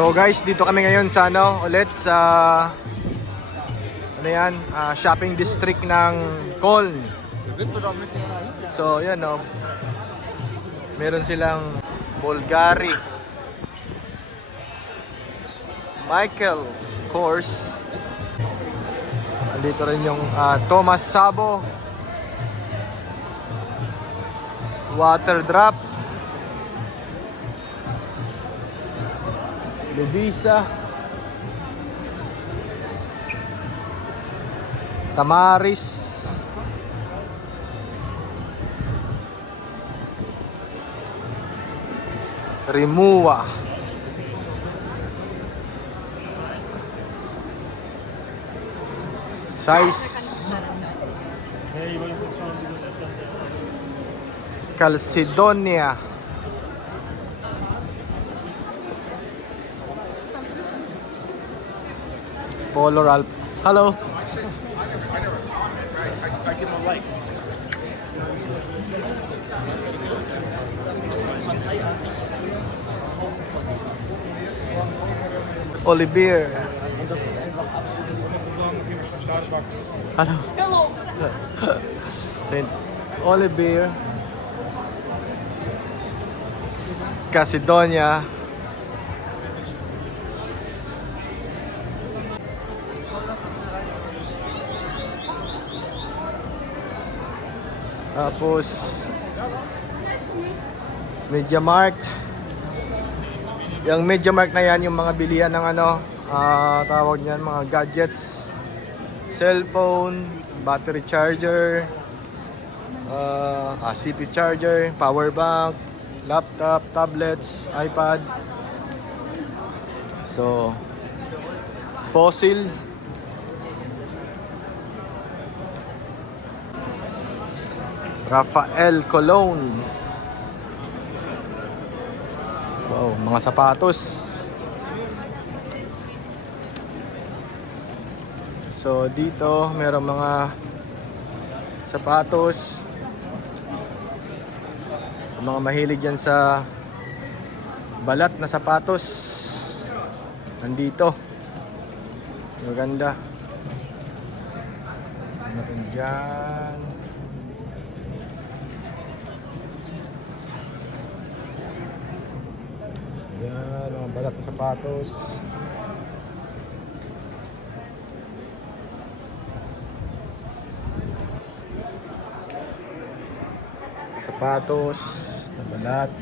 So guys, dito kami ngayon sa ulit sa yan, shopping district ng Cologne. So yan meron silang Bulgari, Michael Kors. Andito rin yung Thomas Sabo, Water Drop, Lubisa, Tamaris, Rimua, Size, Calcedonia, Polo Ralph. Hello. I give him a like. Olivier. Hello. Hello. Saint Olivier. Calcedonia. Tapos MediaMarkt. Yung MediaMarkt na yan, yung mga bilihan ng tawag niyan, mga gadgets, cellphone, battery charger, CP charger, power bank, laptop, tablets, iPad. So Fossil, Rafael Cologne. Wow, mga sapatos. So dito merong mga sapatos. Mga mahilig yan sa balat na sapatos. Nandito. Maganda. Meron dyan. Yan, mga balat na sapatos. Sapatos na balat.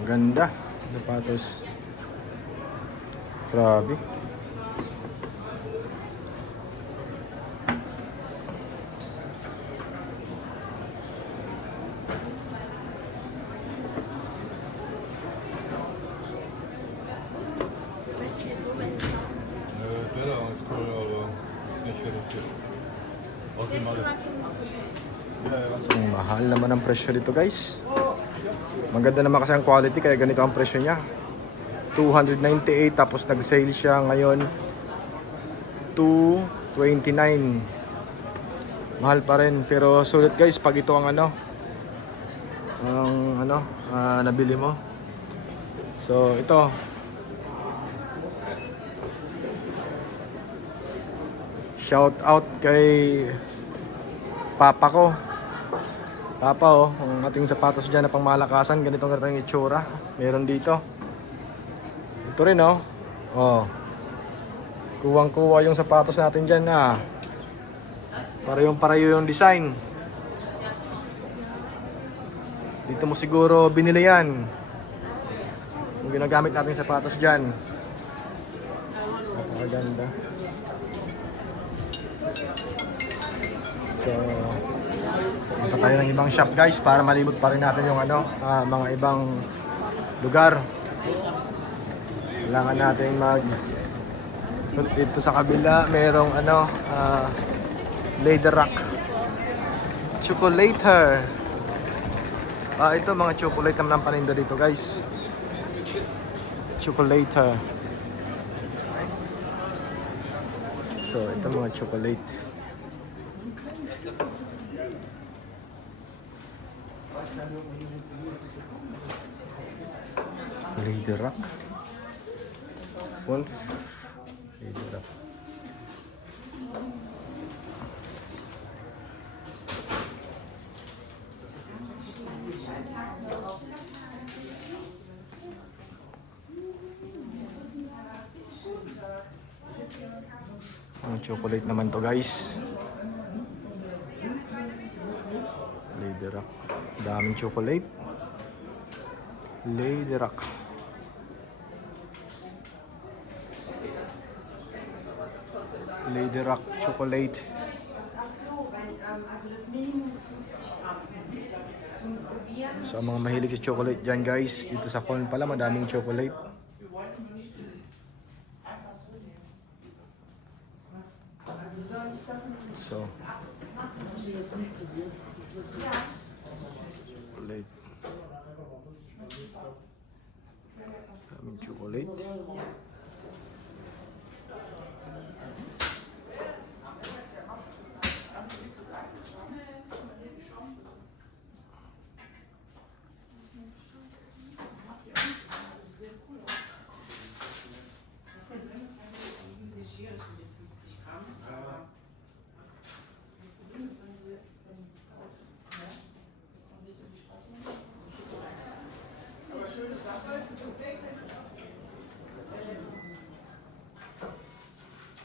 Maganda. Sapatos. Grabe. So, mahal naman ang presyo dito, guys. Maganda naman kasi ang quality, kaya ganito ang presyo niya. 298, tapos nag-sale siya ngayon 229. Mahal pa rin, pero sulit guys pag ito ang nabili mo. So ito, shout out kay Papa ko. Papa, ang ating sapatos dyan na pangmalakasan, ganitong itsura. Meron dito. Ito rin, kuwang-kuwa yung sapatos natin dyan na. Parehong-pareho yung design. Dito mo siguro binili yan. Yung ginagamit nating sapatos dyan. Napakaganda. So, punta tayo ng ibang shop guys para malibot pa rin natin yung mga ibang lugar. Kailangan natin dito sa kabila merong leather rack, chocolater. Ito mga chocolate naman ang paninda dito guys. Chocolater. So ito mga chocolate. Lady Rock. Wolf. Lady Rock. Ang chocolate naman to guys. Lady Rock. Daming chocolate. Lady Rock. Lady Rock chocolate. So ang mga mahilig sa chocolate dyan guys, dito sa Corn pala madaming chocolate. So chocolate. Daming chocolate.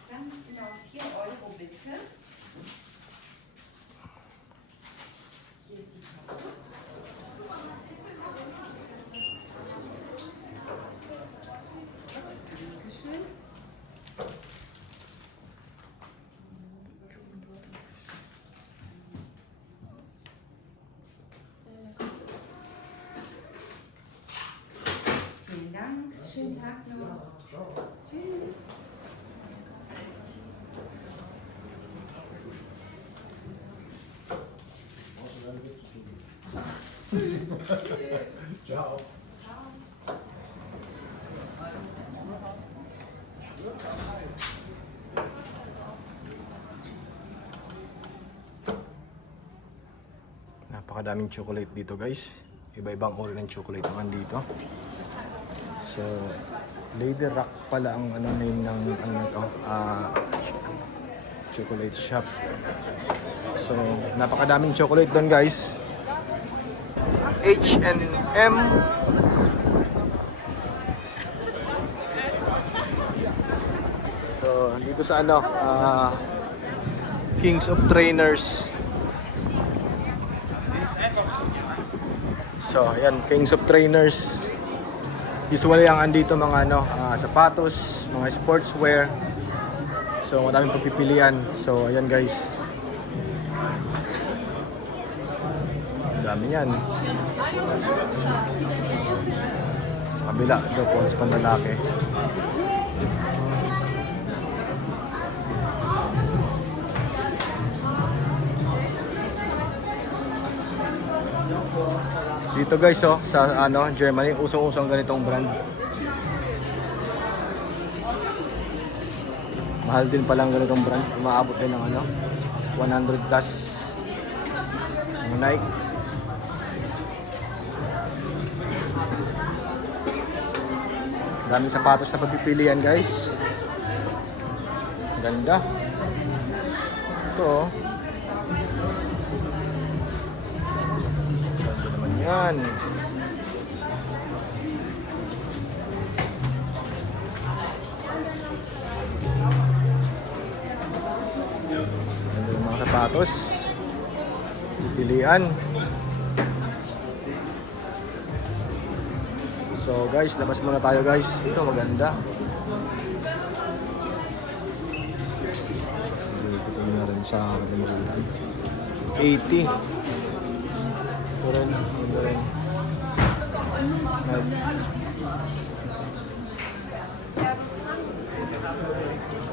Ganz genau 4 € bitte. Hier ist die Kasse. Dankeschön. Vielen Dank. Schönen Tag noch. Tschüss. Ciao. Napakadaming chocolate dito guys. Iba-ibang uri ng chocolate naman dito. So, Lady Rock pala ang ano name ng ano to, chocolate shop. So, napakadaming chocolate doon guys. H&M. So, dito sa ano, Kings of Trainers. So, ayan, Kings of Trainers. Usually ang andito mga ano, sapatos, mga sportswear. So, madaming pagpipilian. So, ayan guys. Dami yan. Sa kabila, ito po sa panlalaki. Dito guys, oh, sa ano, Germany, usong-usong ganitong brand. Mahal din palang ganitong brand. Umaabot din ng ano, 100 plus. Ang Nike. Daming sapatos na pagpipilian guys. Ganda. Ito oh. Ganda naman yan. Ganda ng mga sapatos. Pipilian. So guys, labas muna tayo guys. Ito maganda. Ito na rin sa kalimutan. 80. Ito rin. Ito rin.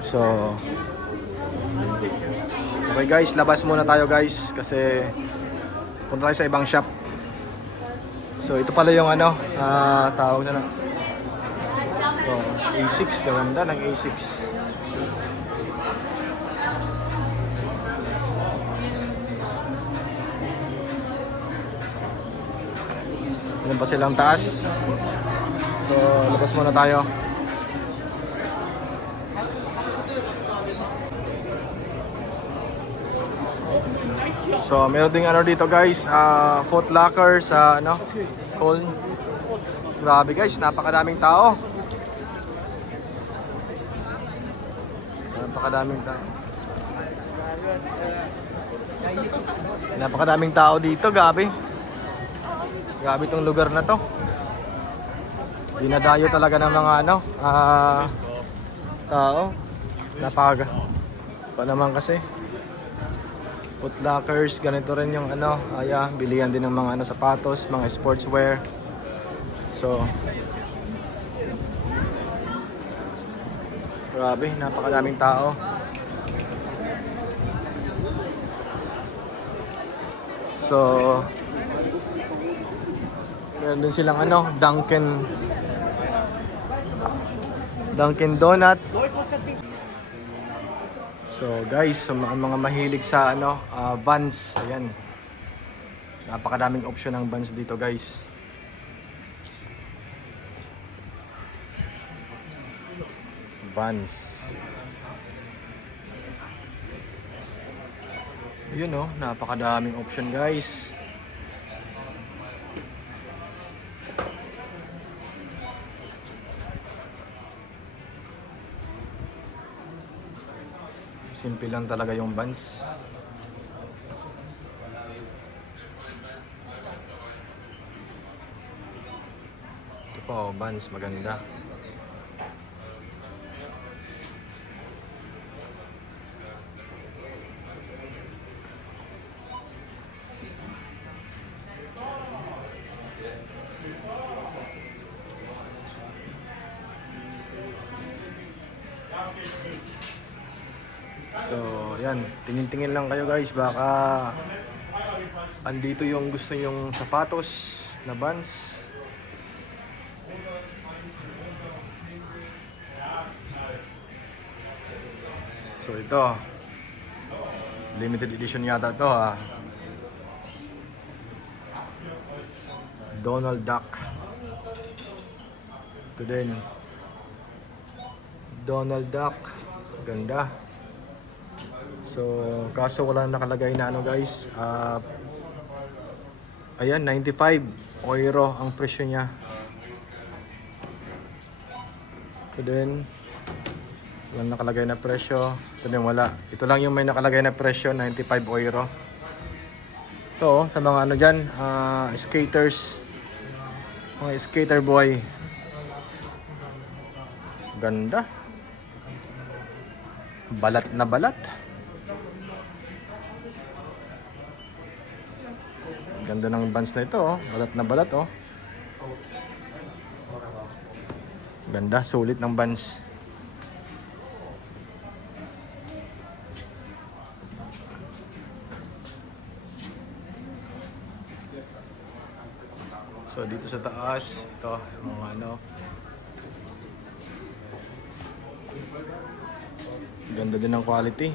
So okay guys, labas muna tayo guys. Kasi punta tayo sa ibang shop. So ito pala yung ano, tawag na lang. So, A6, ganda ng A6. Meron pa silang taas. So, labas muna tayo. So, meron ding ano dito guys, Foot Locker sa ano, Cole. Grabe guys, napakadaming tao. Napakadaming tao. Napakadaming tao dito, gabi. Grabe tong lugar na to. Dinadayo talaga ng mga ano, tao. Napaka pa naman kasi. Foot Lockers, ganito rin yung ano, bilihan din ng mga ano sapatos, mga sportswear. So, grabe, napakadaming tao. So, meron din silang ano, Dunkin Donut. So guys, sa mga mahilig sa ano, Vans, ayan. Napakadaming option ng Vans dito, guys. Vans. Yun oh, napakadaming option, guys. Simple lang talaga yung Vans. Ito pa oh, Vans, maganda. So, yan. Tingin-tingin lang kayo guys. Baka andito yung gusto nyong sapatos na Vans. So, ito. Limited edition yata ito ha. Donald Duck. Ito din. Donald Duck. Ganda. So, kaso wala nakalagay na ano guys. Ayan, 95 euro ang presyo niya. Ito din. Walang nakalagay na presyo. Ito din wala. Ito lang yung may nakalagay na presyo, 95 euro. Ito, sa mga ano dyan, skaters. Mga skater boy. Ganda. Balat na balat. Ganda ng Vans na ito, oh. Balat na balat, oh. Ganda, sulit ng Vans. So dito sa taas, ito mga ano. Ganda din ng quality.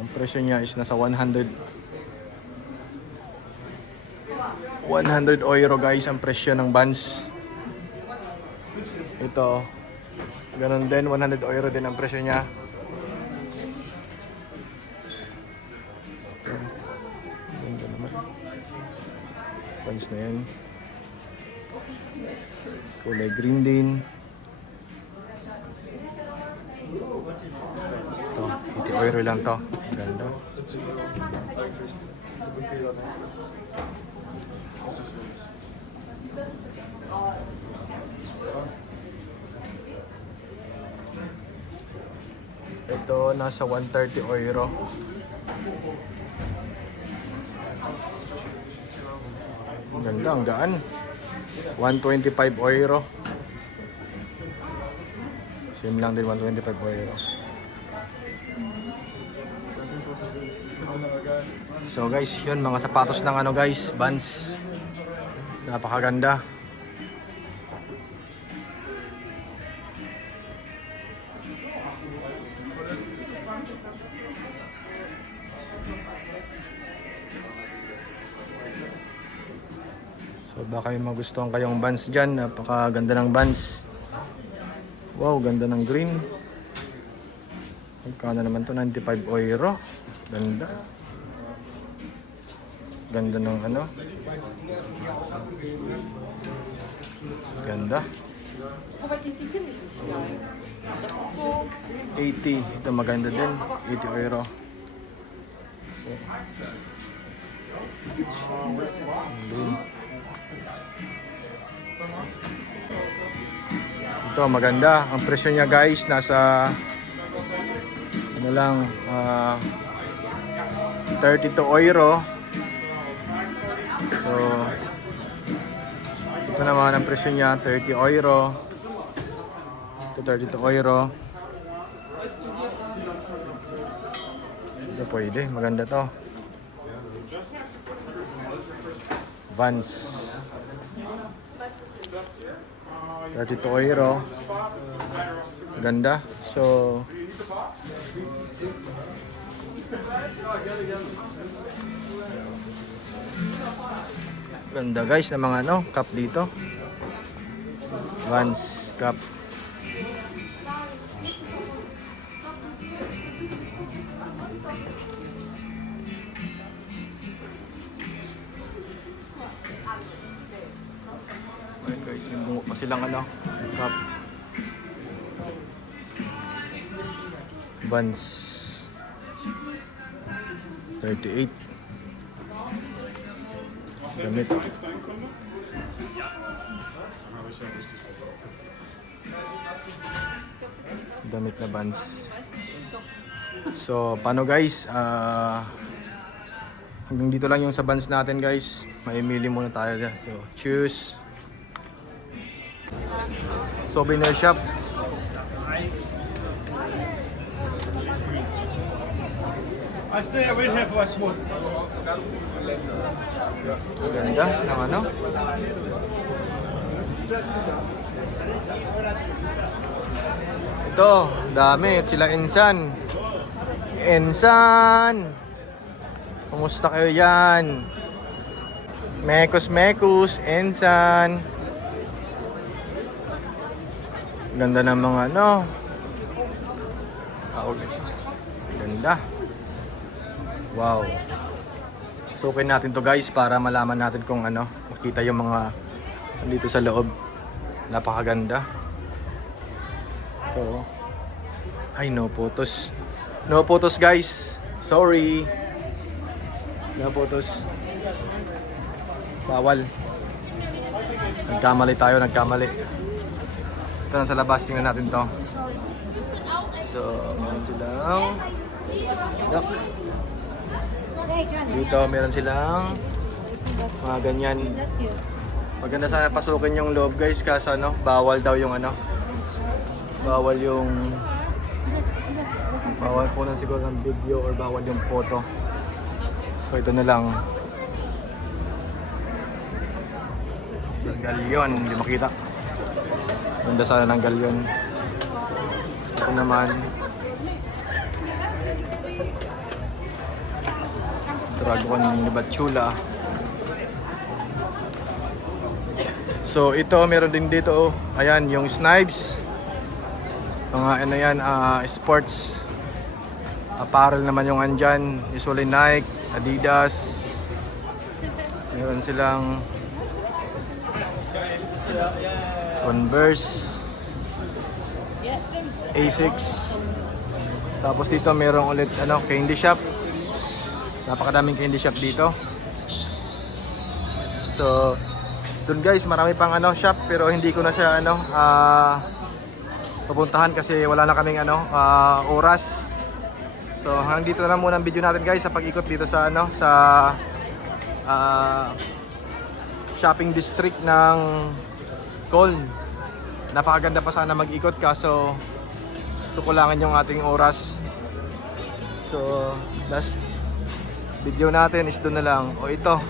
Ang presyo niya is nasa 100 euro guys ang presyo ng Vans. Ito, ganun din, 100 euro din ang presyo niya. Ganda naman. Vans na yan. Kulay green din. Ito, 80 euro lang to. Ganda. Ito nasa 130 euro. Ganda, ang gaan. 125 euro. Same lang din, 125 euro. So guys, yun mga sapatos ng ano guys, Vans. Napakaganda. Baka may magustuhan kayong Vans dyan. Napakaganda ng Vans. Wow, ganda ng green. Magkano naman to? 95 euro. Ganda. Ganda ng ano. Ganda. 80. Ito maganda din. 80 euro. So, ito maganda. Ang presyo niya guys nasa ano lang 32 euro. So ito naman ang presyo niya 30 euro. Ito 32 euro. Ito pwede, maganda to. Vans 32 euro. Ganda. So ganda guys ng mga ano, cup dito. Vans cup. Ayan guys, may bungo pa silang ano, cup. Vans 38. Damit. Damit na Vans. So, paano guys? Hanggang dito lang yung sa Vans natin guys. Maimili muna tayo dyan. So, choose. Souvenir shop. I say I will have last one. Ganda ng ano. Ito, dami. Sila Insan. Insan! Kumusta kayo yan? Mekus, Insan. Ganda ng mga ano. Ganda. Wow. Sukin natin to guys para malaman natin kung ano, makita yung mga dito sa loob. Napakaganda. So, ay no photos. No photos guys. Sorry. No photos. Bawal. Nagkamali tayo, nagkamali. Ito na sa labas, tingnan natin to. So, meron silang duck. Dito meron silang mga ganyan. Maganda sana pasukin yung loob guys, kaso ano, bawal daw yung ano. Bawal po na siguro ng video or bawal yung photo. So ito na lang. Sa galyon, hindi makita. Ganda sana ng galyon. Ito naman. Dragon ni Batchula. So ito meron din dito. Ayan yung Snipes. Mga ano yan, sports apparel naman yung andyan. Usually Nike, Adidas. Meron silang Converse, Asics. Tapos dito merong ulit ano, candy shop. Napakadaming candy shop dito. So, dun guys, marami pang ano shop pero hindi ko na siya ano pupuntahan kasi wala na kaming ano oras. So, hanggang dito na lang muna ang video natin guys sa pag-ikot dito sa ano sa shopping district ng Cologne. Napakaganda pa sana mag-ikot kaso tukulangan yung ating oras. So, last video natin is doon na lang. O ito,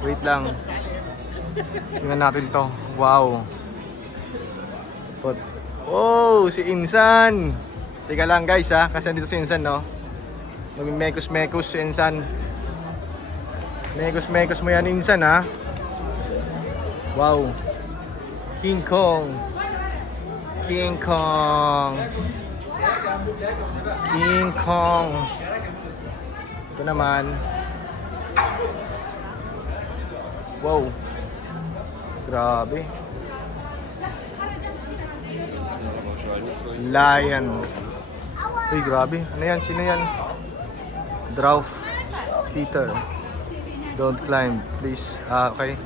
wait lang. Tingnan natin to. Wow. Oh, si Insan. Teka lang guys ha, kasi andito si Insan no. Mekus si Insan. Mekus mo yan Insan ha. Wow. King Kong. King Kong. King Kong. Ito naman. Wow. Grabe. Lion. Uy, grabe. Ano yan? Sino yan? Dwarf Peter. Don't climb, please. Okay.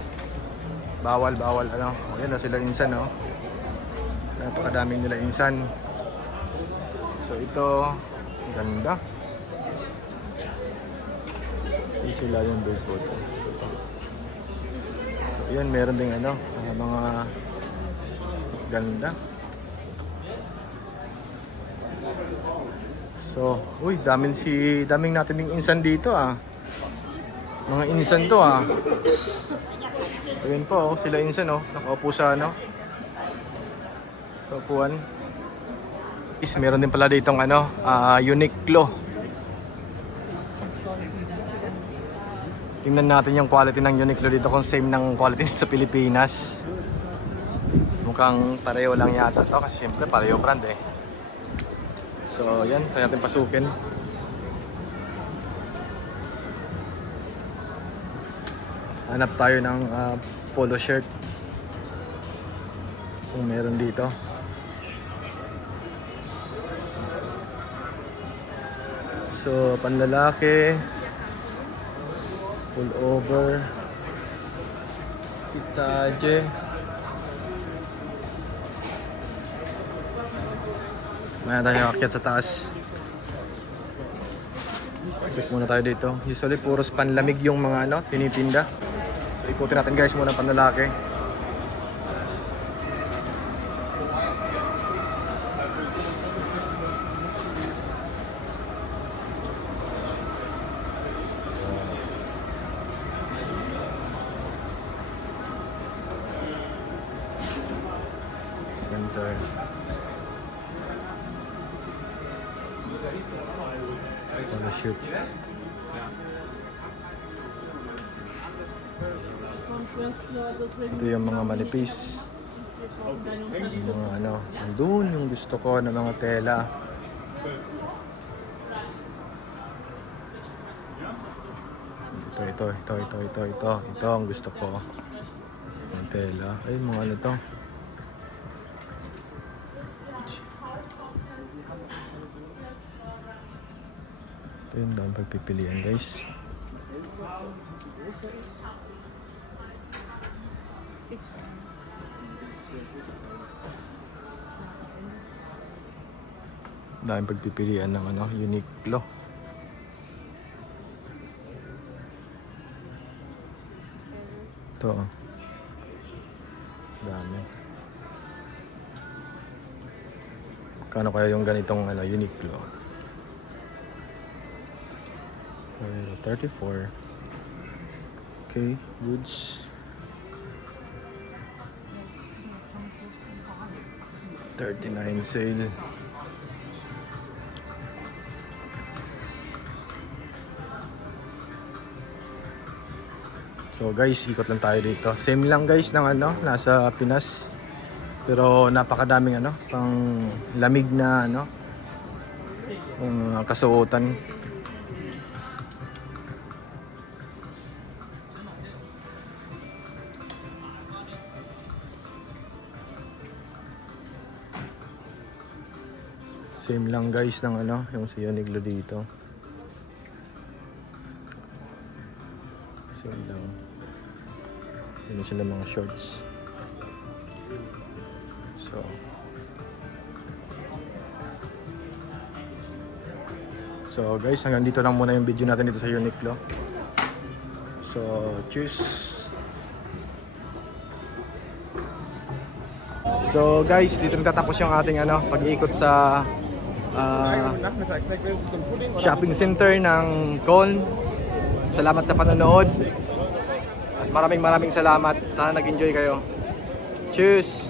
Bawal. Ano? Ayan na sila insan, no? Napakadaming nila insan. So, ito. Ganda. Hindi sila yung bird photo. So, yun. Meron ding ano, mga ganda. So, uy, daming natin yung insan dito Mga insan to Ayun po, sila insan nakaupo sa sa upuan. Meron din pala ditong Uniqlo. Tingnan natin yung quality ng Uniqlo dito kung same ng quality sa Pilipinas. Mukhang pareho lang yata to kasi siyempre pareho brand So, yan. Kaya natin pasukin. Hanap tayo ng polo shirt. Kung meron dito. So, panlalaki. Full over. Itaje. Maya tayo akyat sa taas. Check muna tayo dito. Usually puros panlamig yung mga tinitinda. So ikutin natin guys muna panlalaki. Center. Polo shirt. Ito yung mga manipis. Yung mga andun yung gusto ko na mga tela. Ito ang gusto ko. Yung tela. Ay, mga to. Ito yung daan pagpipilian guys. Daming pagpipilian ng Uniqlo. Ito. Dami. Kano kaya yung ganitong Uniqlo? 34. Okay, goods. 39 sale. So guys, ikot lang tayo dito. Same lang guys ng nasa Pinas. Pero napakadaming pang lamig na kasuotan. Same lang guys ng yung sa Uniqlo dito. Same lang. Yun sila mga shorts. So guys, hanggang dito lang muna yung video natin dito sa Uniqlo. So, cheers! So guys, dito nagtatapos yung ating pag-iikot sa shopping center ng Köln. Salamat sa panonood. At maraming salamat. Sana nag-enjoy kayo. Cheers!